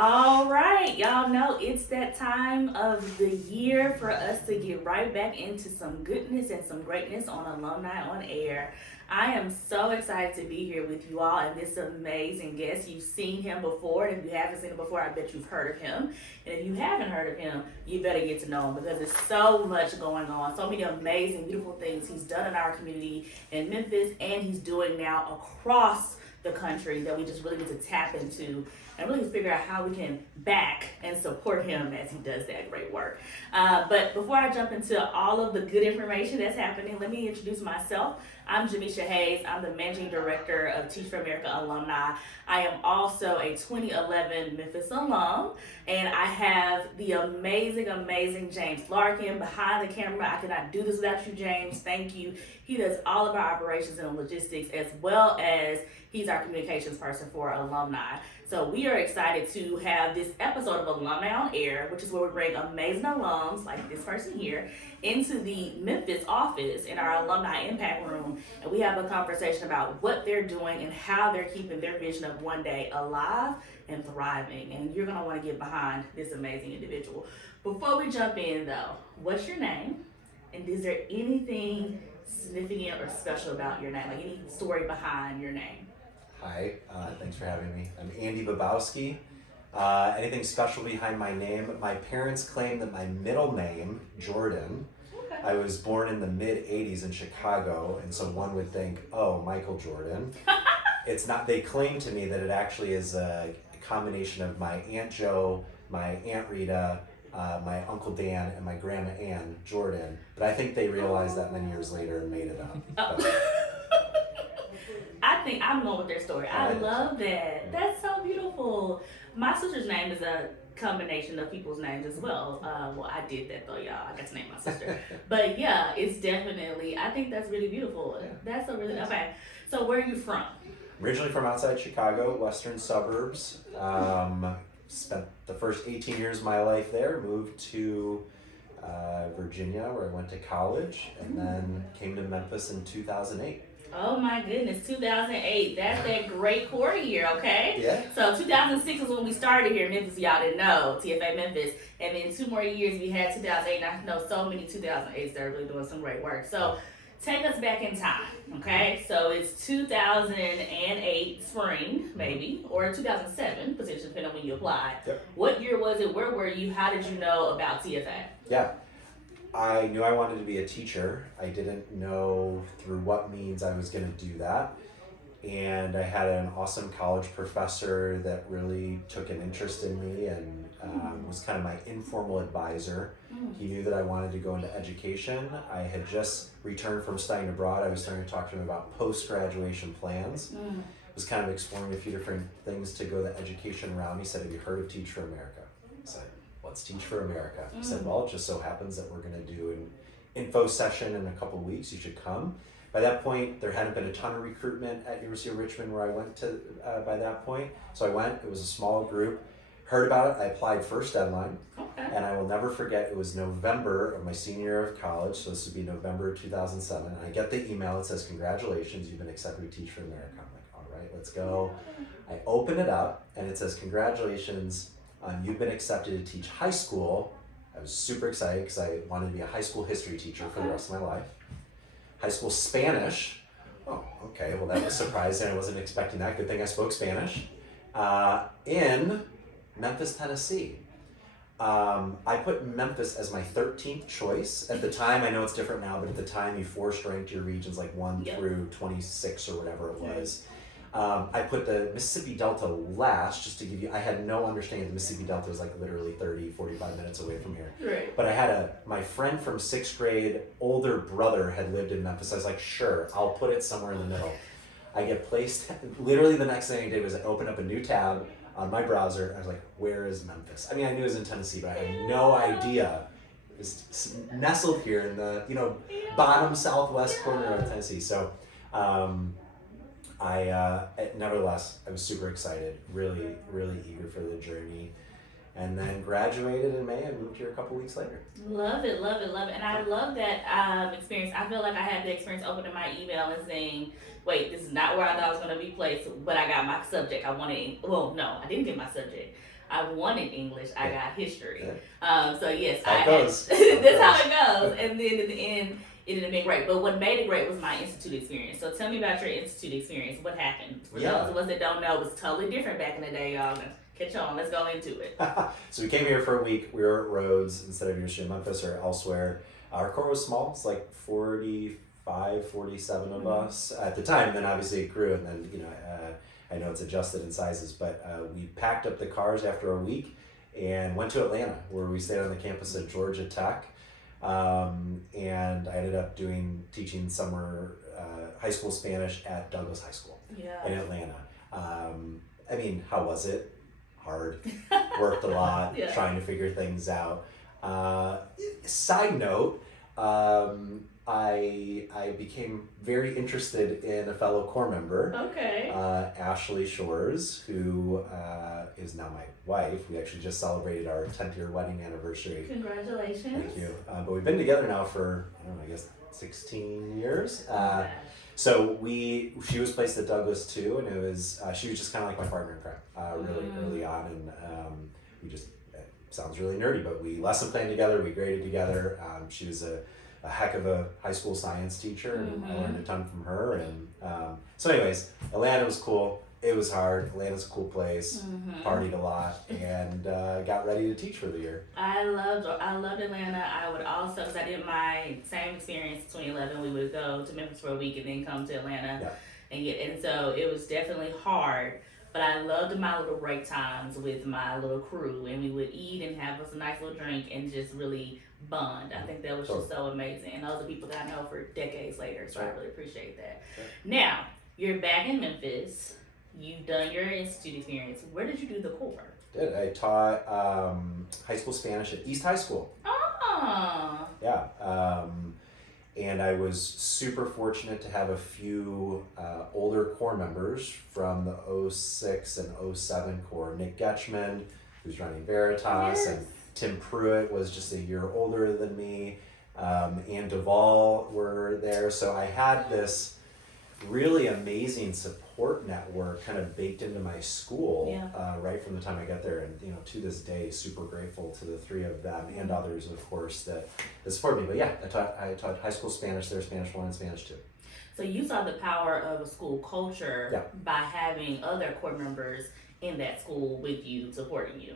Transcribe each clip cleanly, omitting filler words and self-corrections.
All right, y'all know it's that time of the year for us to get right back into some goodness and some greatness on Alumni on Air. I am so excited to be here with you all and this amazing guest. You've seen him before, and if you haven't seen him before, I bet you've heard of him. And if you haven't heard of him, you better get to know him because there's so much going on, so many amazing, beautiful things he's done in our community in Memphis, and he's doing now across the country that we just really need to tap into and really figure out how we can back and support him as he does that great work. But before I jump into all of the good information that's happening, let me introduce myself. I'm Jamisha Hayes. I'm the Managing Director of Teach for America Alumni. I am also a 2011 Memphis alum, and I have the amazing James Larkin behind the camera. I could not do this without you, James. Thank you. He does all of our operations and logistics, as well as he's our communications person for alumni. So we are excited to have this episode of Alumni on Air, which is where we bring amazing alums like this person here into the Memphis office in our alumni impact room, and we have a conversation about what they're doing and how they're keeping their vision of one day alive and thriving. And you're gonna want to get behind this amazing individual. Before we jump in though, what's your name? And is there anything significant or special about your name? Like any story behind your name? Hi, thanks for having me. I'm Andy Bobowski. Anything special behind my name? My parents claim that my middle name, Jordan, I was born in the mid-'80s in Chicago, and so one would think, oh, Michael Jordan. It's not, they claim to me that it actually is a combination of my Aunt Jo, my Aunt Rita, my Uncle Dan, and my Grandma Ann Jordan, but I think they realized that many years later and made it up. I think I'm going with their story. I love that. That's so beautiful. My sister's name is a combination of people's names as well. Well, I did that though, y'all. I got to name my sister. But yeah, it's definitely, I think that's really beautiful. Yeah. That's a really, okay. So where are you from? Originally from outside Chicago, western suburbs. Spent the first 18 years of my life there, moved to Virginia where I went to college, and then came to Memphis in 2008. Oh my goodness, 2008. That's that great quarter year, okay? Yeah. So 2006 is when we started here in Memphis. Y'all didn't know, TFA Memphis. And then 2 more years we had 2008. And I know so many 2008s that are really doing some great work. So take us back in time, okay? So it's 2008 spring, maybe, or 2007, potentially depending on when you applied. Yep. What year was it? Where were you? How did you know about TFA? Yeah. I knew I wanted to be a teacher. I didn't know through what means I was going to do that. And I had an awesome college professor that really took an interest in me and was kind of my informal advisor. He knew that I wanted to go into education. I had just returned from studying abroad. I was starting to talk to him about post-graduation plans. Was kind of exploring a few different things to go the education route. He said, have you heard of Teach for America? I said, what's Teach for America? He said, well, it just so happens that we're going to do an info session in a couple weeks. You should come. By that point, there hadn't been a ton of recruitment at University of Richmond where I went to by that point. So I went, it was a small group, heard about it, I applied first deadline. And I will never forget, it was November of my senior year of college, so this would be November 2007. And I get the email that says, congratulations, you've been accepted to Teach for America. I'm like, all right, let's go. I open it up and it says, congratulations, you've been accepted to teach high school. I was super excited because I wanted to be a high school history teacher for the rest of my life. High school Spanish. Oh, okay, well that was surprising. I wasn't expecting that. Good thing I spoke Spanish. In Memphis, Tennessee. I put Memphis as my 13th choice. At the time, I know it's different now, but at the time you forced ranked your regions like 1 through 26 or whatever it was. I put the Mississippi Delta last just to give you, I had no understanding the Mississippi Delta was like literally 30, 45 minutes away from here. Right. But I had my friend from 6th grade, older brother had lived in Memphis. I was like, sure, I'll put it somewhere in the middle. I get placed, literally the next thing I did was I opened up a new tab on my browser. I was like, where is Memphis? I mean, I knew it was in Tennessee, but I had no idea. It's nestled here in the, bottom southwest corner of Tennessee. So, nevertheless, I was super excited, really, really eager for the journey. And then graduated in May and moved here a couple weeks later. Love it, love it, love it. And I love that experience. I feel like I had the experience opening my email and saying, wait, this is not where I thought I was going to be placed, but I got my subject. I didn't get my subject. I wanted English. I got history. So yes, How it goes. That's how it goes. And then in the end, it ended up being great. But what made it great was my institute experience. So tell me about your institute experience. What happened? For those of us that don't know, it was totally different back in the day, y'all. Catch on. Let's go into it. So we came here for a week. We were at Rhodes instead of University of Memphis or elsewhere. Our core was small. It's like 45, 47 of us at the time. Then obviously it grew, and then I know it's adjusted in sizes, but we packed up the cars after a week and went to Atlanta, where we stayed on the campus at Georgia Tech. And I ended up teaching summer high school Spanish at Douglas High School in Atlanta. I mean, how was it? Hard. Worked a lot, trying to figure things out. Side note, I became very interested in a fellow corps member, Ashley Shores, who is now my wife. We actually just celebrated our 10th year wedding anniversary. Congratulations. Thank you. But we've been together now for, I guess 16 years. So she was placed at Douglas too, and it was she was just kind of like my partner in crime, really early on, and we just it sounds really nerdy, but we lesson planned together, we graded together. She was a heck of a high school science teacher, and I learned a ton from her. And so, anyways, Atlanta was cool. It was hard. Atlanta's a cool place. Partied a lot, and got ready to teach for the year. I loved Atlanta. I would also, because I did my same experience in 2011. We would go to Memphis for a week and then come to Atlanta, and so it was definitely hard. But I loved my little break times with my little crew, and we would eat and have us a nice little drink and just really bond. I think that was just so amazing, and those are people that I know for decades later. So I really appreciate that. Now you're back in Memphis. You've done your institute experience. Where did you do the core? I taught high school Spanish at East High School. Oh. Yeah. And I was super fortunate to have a few older core members from the 06 and 07 core. Nick Getchman, who's running Veritas, and Tim Pruitt was just a year older than me. Ann Duvall were there. So I had this really amazing support network kind of baked into my school right from the time I got there, and to this day super grateful to the three of them and others of course that support me. But yeah, I taught high school Spanish there, Spanish 1 and Spanish 2. So you saw the power of a school culture by having other core members in that school with you, supporting you.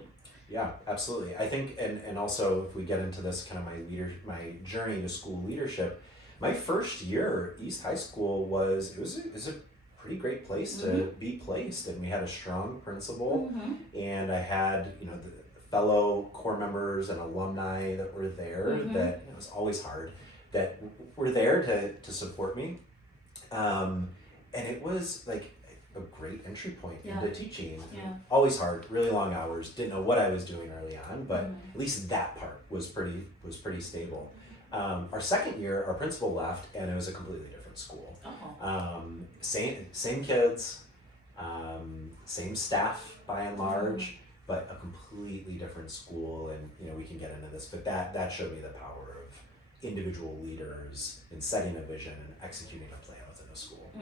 Yeah, absolutely. I think, and also if we get into this kind of my journey to school leadership, my first year, East High School was a pretty great place to be placed, and we had a strong principal, and I had the fellow core members and alumni that were there that it was always hard that were there to support me, and it was like a great entry point into teaching. Always hard, really long hours. Didn't know what I was doing early on, but at least that part was pretty stable. Our second year, our principal left, and it was a completely different school. Same kids, same staff by and large, but a completely different school. And we can get into this, but that showed me the power of individual leaders in setting a vision and executing a plan within a school.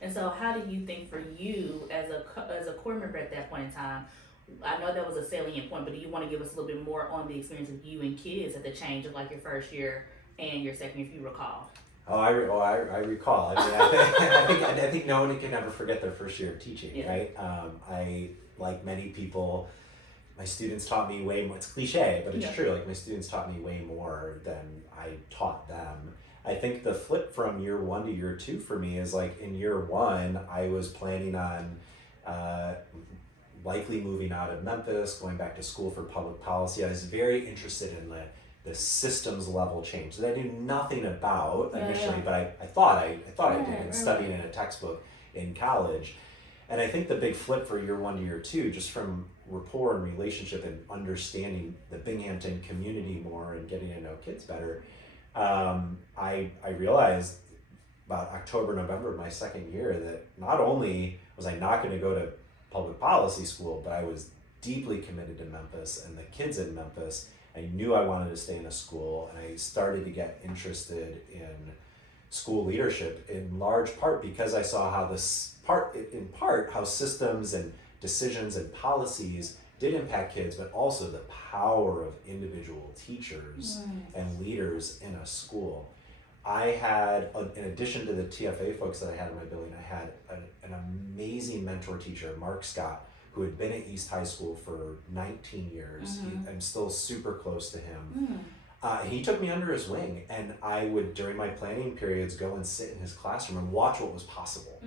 And so, how do you think for you as a core member at that point in time? I know that was a salient point, but do you want to give us a little bit more on the experience of you and kids at the change of like your first year and your second year, if you recall? I recall. I think no one can ever forget their first year of teaching, right? I, like many people, my students taught me way more. It's cliche, but it's true. Like my students taught me way more than I taught them. I think the flip from year 1 to year 2 for me is like in year 1, I was planning on likely moving out of Memphis, going back to school for public policy. I was very interested in the systems level change that I knew nothing about initially, but I thought I did, and studying in a textbook in college. And I think the big flip for year 1 to year 2, just from rapport and relationship and understanding the Binghamton community more and getting to know kids better, I realized about October, November of my second year that not only was I not going to go to public policy school, but I was deeply committed to Memphis and the kids in Memphis. I knew I wanted to stay in a school, and I started to get interested in school leadership in large part because I saw how how systems and decisions and policies did impact kids, but also the power of individual teachers and leaders in a school. I had, in addition to the TFA folks that I had in my building, I had an amazing mentor teacher, Mark Scott, who had been at East High School for 19 years. I'm still super close to him. And he took me under his wing, and I would, during my planning periods, go and sit in his classroom and watch what was possible.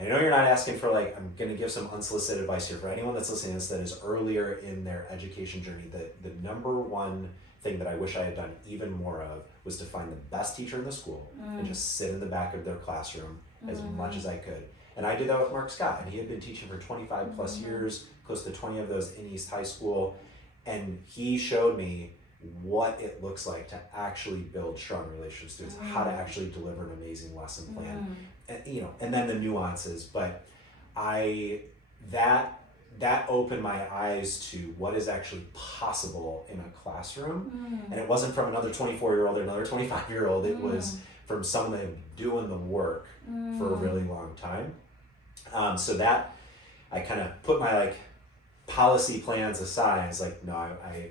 And I know you're not asking for, like, I'm going to give some unsolicited advice here for anyone that's listening to this that is earlier in their education journey. The number one thing that I wish I had done even more of was to find the best teacher in the school and just sit in the back of their classroom as much as I could. And I did that with Mark Scott, and he had been teaching for 25 plus years, close to 20 of those in East High School. And he showed me what it looks like to actually build strong relationships with students, how to actually deliver an amazing lesson plan, and, you know, and then the nuances. But that opened my eyes to what is actually possible in a classroom. And it wasn't from another 24-year-old or another 25-year-old. It was from someone that had been doing the work for a really long time. So that I kind of put my like policy plans aside. It's like, no, I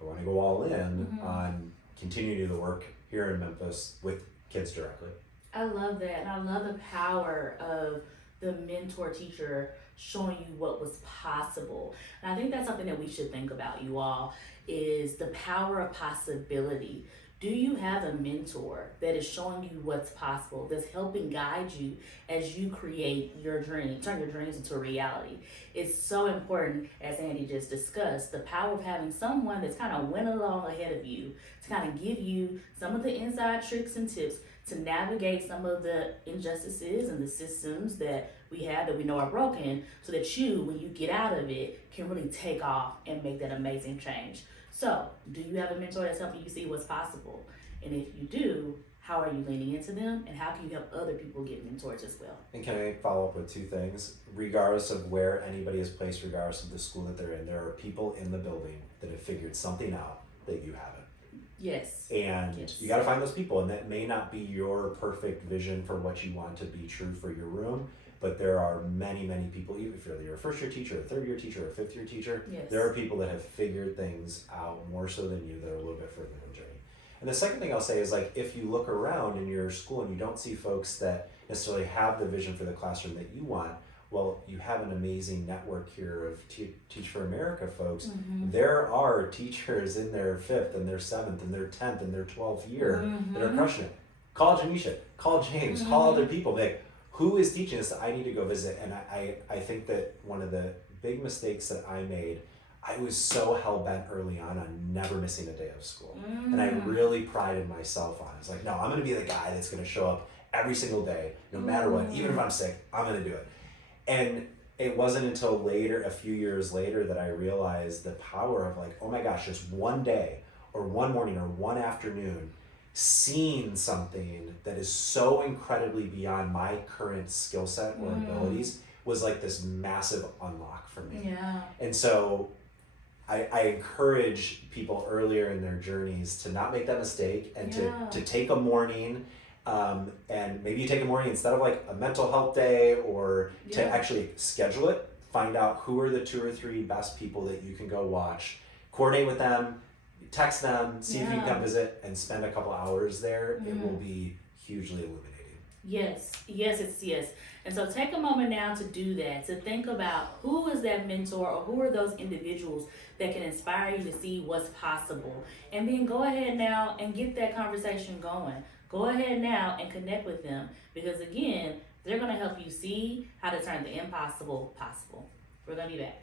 want to go all in on continuing to do the work here in Memphis with kids directly. I love that, and I love the power of the mentor teacher showing you what was possible. And I think that's something that we should think about, you all, is the power of possibility. Do you have a mentor that is showing you what's possible, that's helping guide you as you create your dream, turn your dreams into a reality? It's so important, as Andy just discussed, the power of having someone that's kind of went along ahead of you to kind of give you some of the inside tricks and tips to navigate some of the injustices and the systems that we have that we know are broken, so that you, when you get out of it, can really take off and make that amazing change. So, do you have a mentor that's helping you see what's possible? And if you do, how are you leaning into them, and how can you help other people get mentors as well? And can I follow up with two things? Regardless of where anybody is placed, regardless of the school that they're in, there are people in the building that have figured something out that you haven't. Yes. And yes. You got to find those people, and that may not be your perfect vision for what you want to be true for your room, but there are many, many people, even if you're a first-year teacher, a third-year teacher, a fifth-year teacher, yes. there are people that have figured things out more so than you that are a little bit further in the journey. And the second thing I'll say is, like, if you look around in your school and you don't see folks that necessarily have the vision for the classroom that you want, well, you have an amazing network here of Teach for America folks. There are teachers in their 5th and their 7th and their 10th and their 12th year that are crushing it. Call Janisha, call James, call other people. Like, who is teaching this that I need to go visit? And I think that one of the big mistakes that I made, I was so hell-bent early on never missing a day of school. And I really prided myself on it. It's like, no, I'm going to be the guy that's going to show up every single day, no matter what. Even if I'm sick, I'm going to do it. And it wasn't until later, a few years later, that I realized the power of, like, oh my gosh, just one day or one morning or one afternoon, seeing something that is so incredibly beyond my current skill set or abilities was like this massive unlock for me. Yeah. And so I encourage people earlier in their journeys to not make that mistake and to take a morning. And maybe you take a morning instead of like a mental health day, or to actually schedule it, find out who are the 2 or 3 best people that you can go watch, coordinate with them, text them, see if you can come visit, and spend a couple hours there. It will be hugely illuminating. Yes, yes. And so take a moment now to do that, to think about who is that mentor, or who are those individuals that can inspire you to see what's possible. And then go ahead now and get that conversation going. Go ahead now and connect with them, because again, they're going to help you see how to turn the impossible possible. We're going to be back.